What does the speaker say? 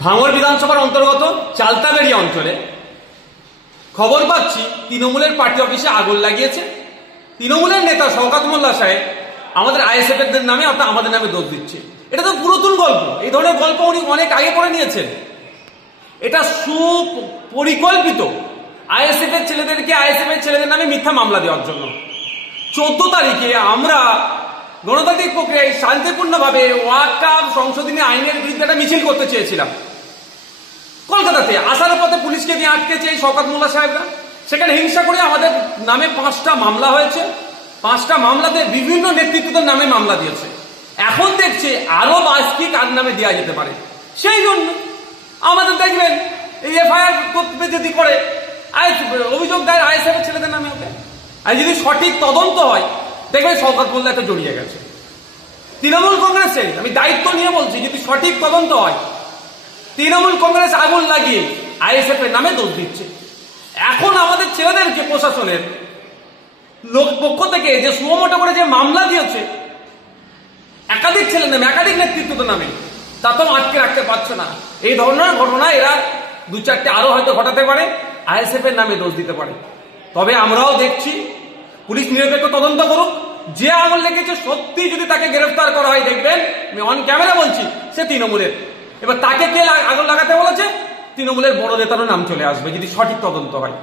ভাঙড় বিধানসভার অন্তর্গত চালতাবেড়িয়া অঞ্চলে খবর পাচ্ছি তৃণমূলের পার্টি অফিসে আগুন লাগিয়েছে। তৃণমূলের নেতা শওকত মোল্লা সাহেব আমাদের আইএসএফ এর নামে অর্থাৎ আমাদের নামে দোষ দিচ্ছে। এটা তো পুরাতন গল্প, এই ধরনের গল্প উনি অনেক আগে পড়ে নিয়েছেন। এটা সুপরিকল্পিত আইএসএফ এর ছেলেদেরকে আইএসএফ এর ছেলেদের নামে মিথ্যা মামলা দেওয়ার জন্য। 14 তারিখে আমরা গণতান্ত্রিক প্রক্রিয়ায় শান্তিপূর্ণভাবে ওয়াকফ সংশোধনী আইনের বিরুদ্ধে একটা মিছিল করতে চেয়েছিলাম কলকাতাতে। আসার পথে পুলিশকে দিয়ে আটকেছে এই শওকত মোল্লা সাহেবরা। সেখানে হিংসা করে আমাদের নামে 5টা মামলা হয়েছে। 5টা মামলাতে বিভিন্ন নেতৃত্বদের নামে মামলা দিয়েছে। এখন দেখছে আরো 22টি কার নামে দেওয়া যেতে পারে। সেই জন্য আমাদের দেখবেন এই এফআইআর করতে যদি করে অভিযোগ দেয় আইএসএফ এর ছেলেদের নামে হবে। আর যদি সঠিক তদন্ত হয় দেখবেন শওকত মোল্লা একটা জড়িয়ে গেছে। তৃণমূল কংগ্রেসের আমি দায়িত্ব নিয়ে বলছি, যদি সঠিক তদন্ত হয় তৃণমূল কংগ্রেস আগুন লাগিয়ে আইএসএফ এর নামে দোষ দিচ্ছে। এখন আমাদের ছেলেদেরকে প্রশাসনের লোক পক্ষ থেকে যে সুমোটো করে যে মামলা দিয়েছে একাধিক ছেলে নামে একাধিক নেতৃত্বের নামে, তা তো আটকে রাখতে পারছে না। এই ধরনের ঘটনা এরা 2-4টে আরো হয়তো ঘটাতে পারে, আইএসএফ এর নামে দোষ দিতে পারে। তবে আমরাও দেখছি পুলিশ নিরপেক্ষ তদন্ত করুক। যে আগুন লেগেছে সত্যি যদি তাকে গ্রেফতার করা হয় দেখবেন, আমি অন ক্যামেরা বলছি, সে তৃণমূলের। এবার তাকে কে আগুন লাগাতে বলেছে তৃণমূলের বড় নেতারও নাম চলে আসবে যদি সঠিক তদন্ত হয়।